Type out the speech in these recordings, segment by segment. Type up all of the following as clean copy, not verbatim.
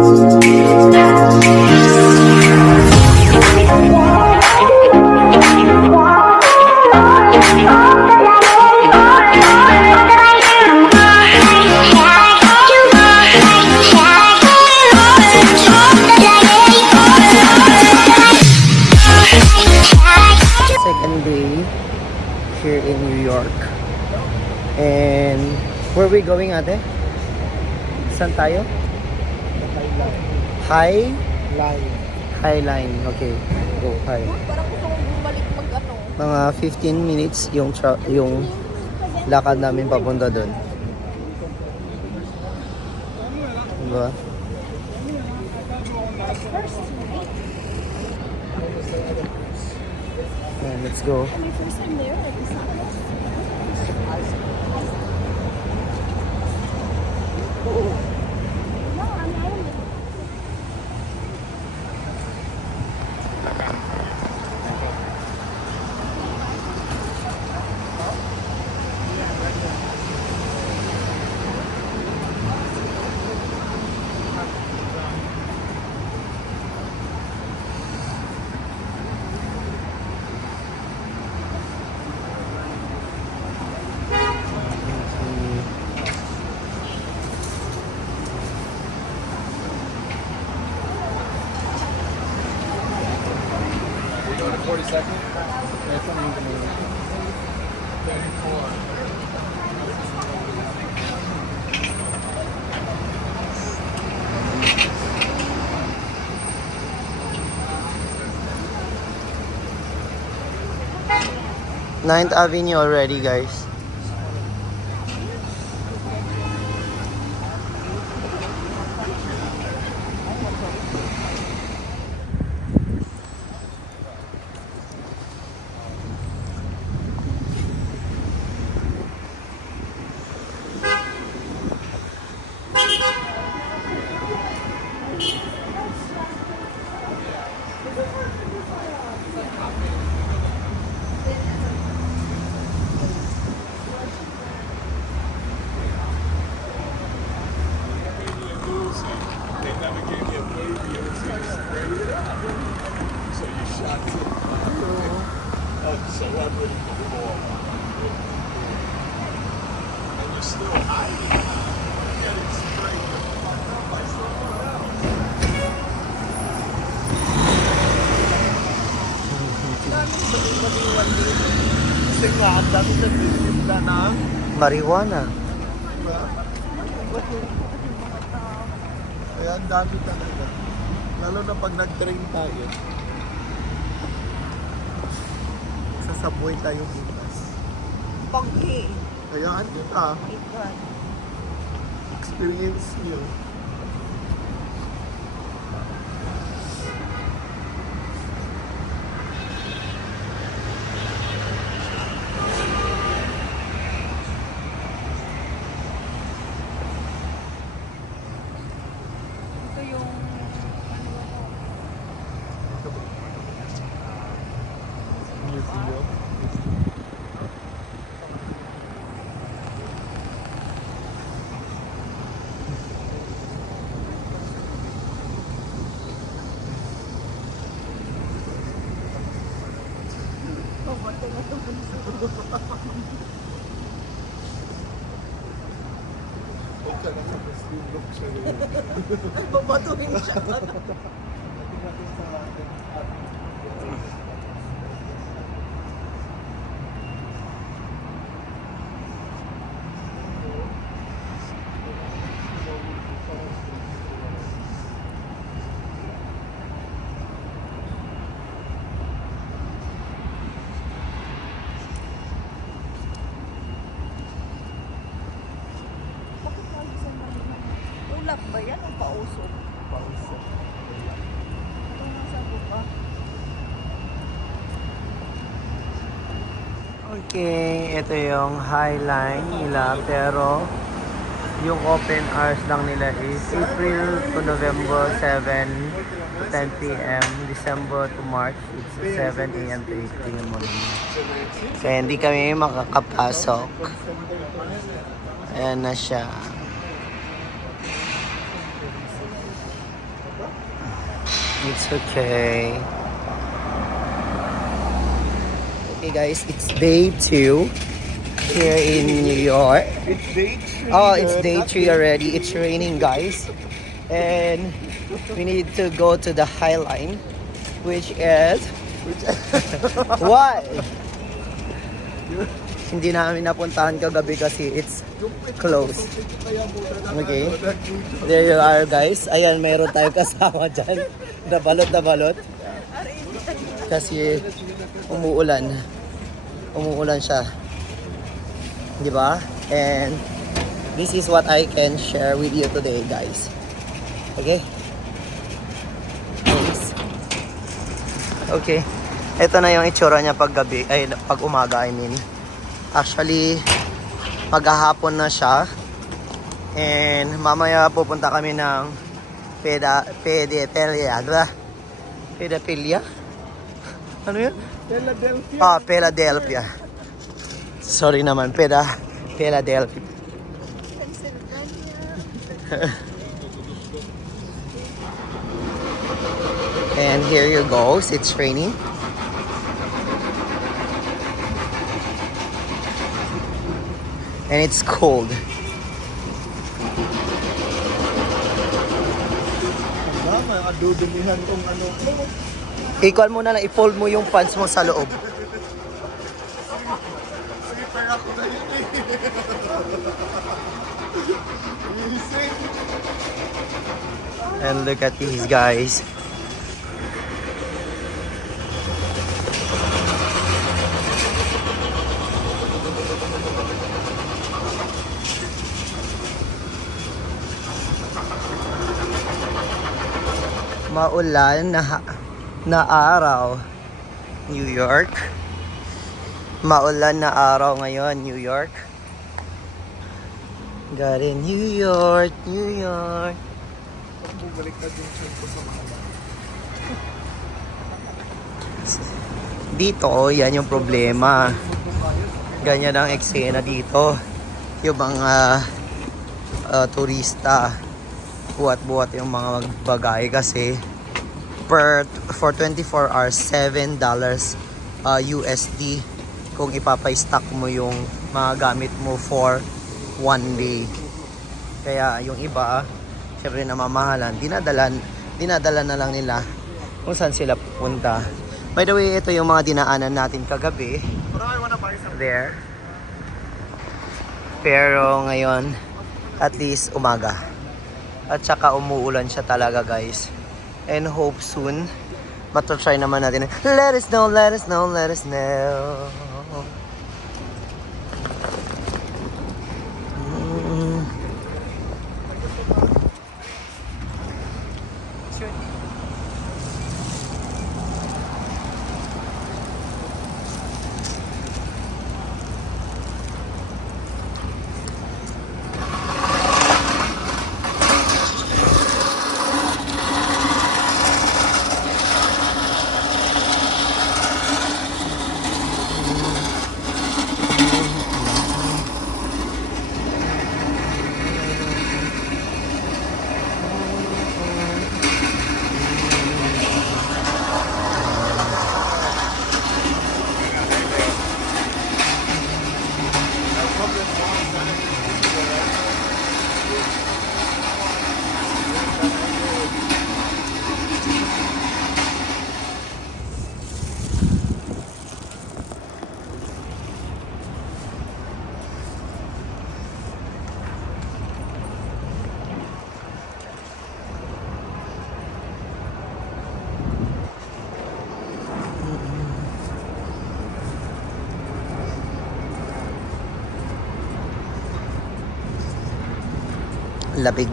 Second day here in New York. And where are we going, ate? Saan tayo? High Line. Okay, go tayo. Parang gusto kong bumalik mag-ano. Mga 15 minutes yung lakad namin papunta doon. Diba? Yeah, let's go. My first time there, like it's not No, I'm not. 42nd? That's not even 34. Ninth Avenue already, guys. They never gave me a baby in sixth grade. So you shot a celebrity before. And you're still hiding. Get it straight. By someone else. Kasi nga, ang dami nagtitinda na. Marijuana. Kaya ang dami talaga. Lalo na pag nag-train tayo. Sasabway tayo bukas. Panghi. Kaya ano ka? Experience nyo. Ito yung Museum. Huwag ka na sa Muslim look siya rin. babatuhin siya. Natin natin sa atin. Ulap ba yan o pausok? Pausok. Ito nasa buka. Okay, ito yung highline nila, pero yung open hours lang nila is April to November 7 to 10 p.m. December to March, it's 7 a.m. to 8 p.m. morning. Kaya hindi kami makakapasok. Ayan na siya. It's okay. Okay guys, it's day 2 here in New York. It's day 3. Oh, it's day 3 already. It's raining guys. And we need to go to the High Line, which is... What? Hindi namin napuntahan kagabi kasi it's closed. Okay. There you are guys. Ayan, meron tayong kasama dyan. Nabalot na balot. Kasi umuulan. Umuulan siya. Di ba? And this is what I can share with you today guys. Okay? Thanks. Okay. Ito na yung itsura niya pag gabi, ay pag umaga I mean. Actually, maghahapon na siya. And mamaya pupunta kami ng Pedetelia, diba? Pedetelia? Ano yun? Philadelphia. Ah, Philadelphia. Sorry naman, Philadelphia. Pennsylvania. And here you go, it's raining. And it's cold. Tama, kadudumihan tong ano. Ikaw mo na lang, i-fold mo yung pants mo sa loob. Slipper ako na yun eh. Isip. And look at these guys. Maulan na araw, New York. Maulan na araw ngayon, New York. Got in New York, New York. Bumalik na yung chan ko sa mga. Dito, yan yung problema. Ganyan ang eksena dito. Yung mga turista, buhat-buhat yung mga bagay kasi for 24 hours, $7 USD kung ipapa-stock mo yung mga gamit mo for 1 day. Kaya yung iba, syempre namamahalan, dinadala na lang nila kung saan sila pupunta. By the way, ito yung mga dinaanan natin kagabi. There. Pero ngayon, at least umaga. At saka umuulan siya talaga guys. And hope soon, matotry naman natin. Let us know, let us know, let us know. Labig.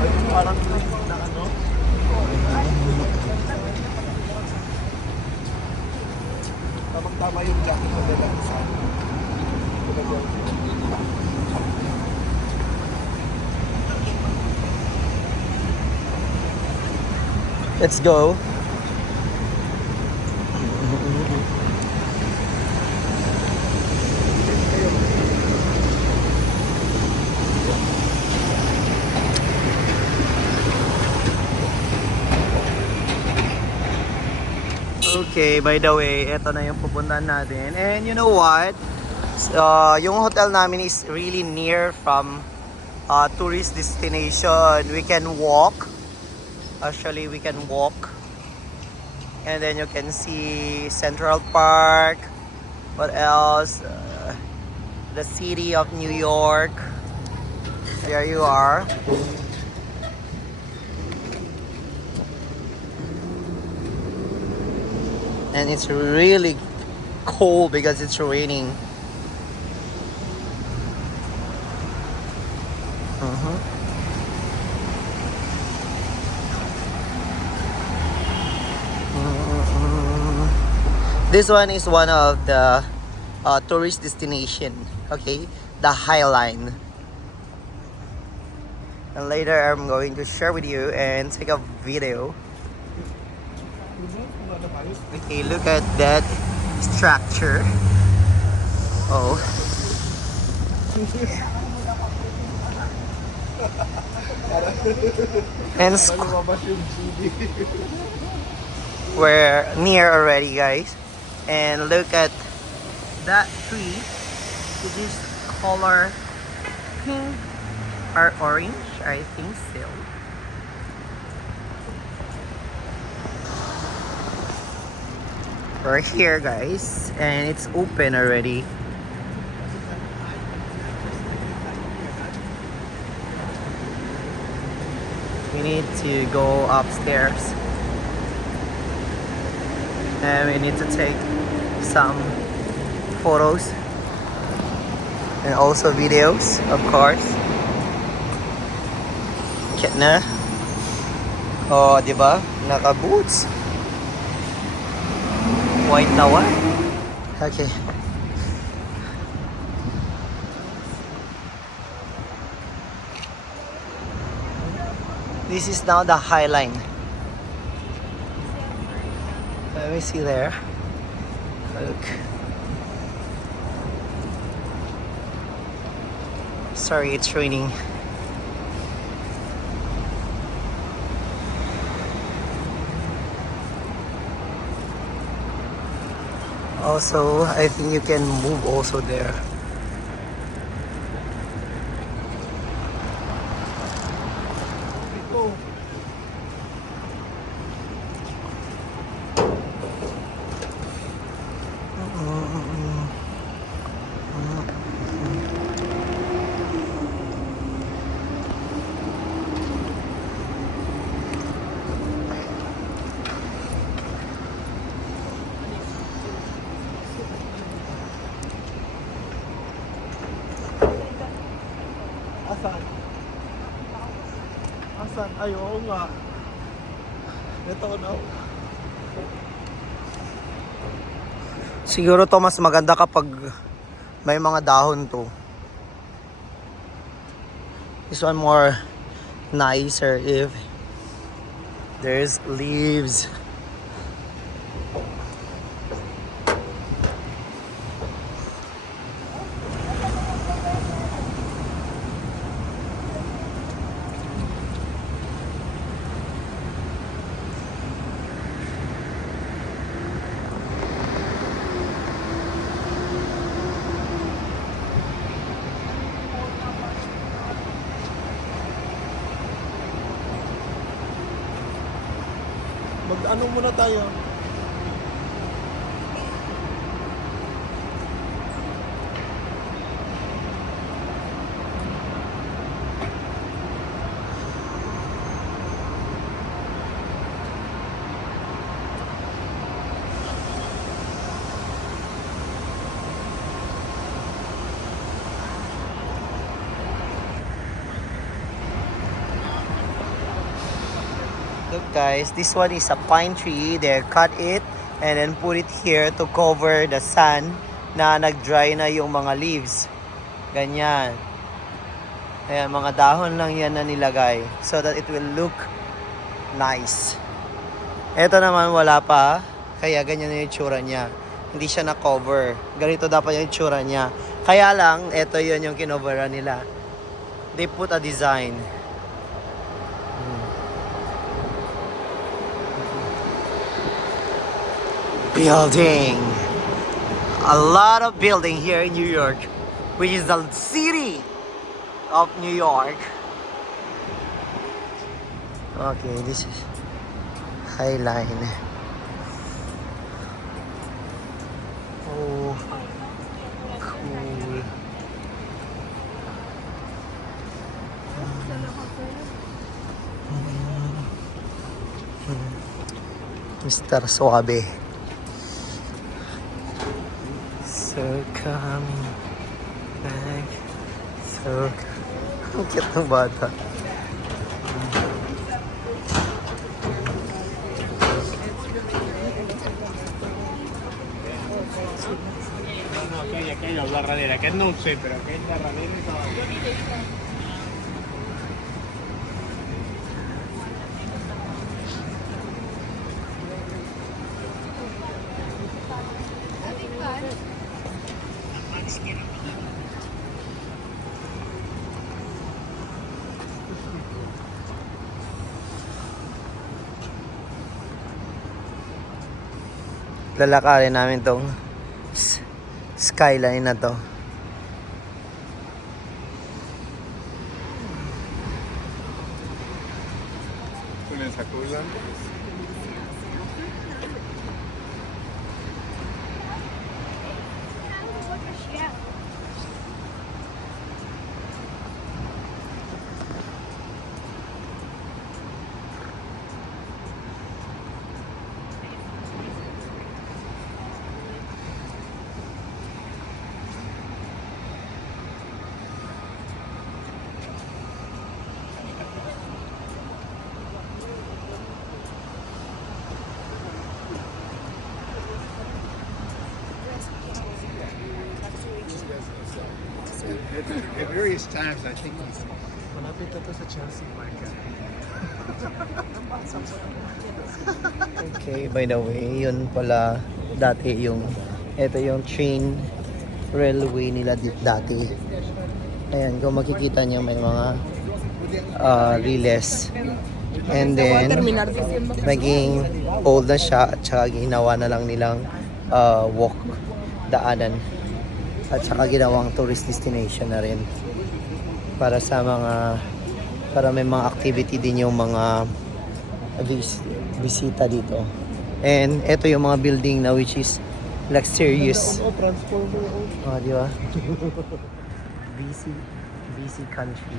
Ay, parang na ano. Tamang-tama yung jacket ko nila sa Let's go. Okay, by the way, ito na yung pupuntahan natin. And you know what? Yung hotel namin is really near from tourist destination. We can walk. Actually, we can walk. And then you can see Central Park. What else? The city of New York. There you are. And it's really cold because it's raining. This one is one of the tourist destination. Okay, the High Line. And later I'm going to share with you and take a video. Okay, look at that structure. Oh. And we're near already, guys. And look at that tree, which is color pink or orange, I think so. We're here, guys, and it's open already. We need to go upstairs. And we need to take some photos and also videos, of course. Kit na. Oh, di ba? Naka-boots. White na white. Okay. This is now the High Line. Let me see there. Look. Sorry, it's raining. Also, I think you can move also there. Asan? Ay, oo nga. Ito na. Siguro to mas maganda kapag may mga dahon to. This one more nicer if there's leaves. Mag-ano muna tayo? Look guys, this one is a pine tree. They cut it and then put it here to cover the sun na nag-dry na yung mga leaves. Ganyan. Ayan, mga dahon lang yan na nilagay so that it will look nice. Ito naman wala pa, kaya ganyan yung itsura niya. Hindi siya na-cover. Ganito dapat yung itsura niya. Kaya lang, ito yun yung kinoveran nila. They put a design. building. A lot of building here in New York, which is the city of New York. Okay, this is High Line. Oh, cool. Mr. Suave. So coming back. So ang cute ng bata. No, aquella, la radera, aquest no ho sé, però aquell de darrere estava... Lalakarin namin tong skyline na to. Con el sacudan. At various times, I think he's... Malapit na to sa Chelsea market. Okay, by the way, yun pala dati yung ito yung train railway nila dati. Ayan, kung makikita niyo may mga relays. And then naging old na siya at saka ginawa na lang nilang walk daanan. At saka ginawang tourist destination na rin para sa mga para may mga activity din yung mga bisita dito. And ito yung mga building na which is luxurious. Oh, di ba? BC country.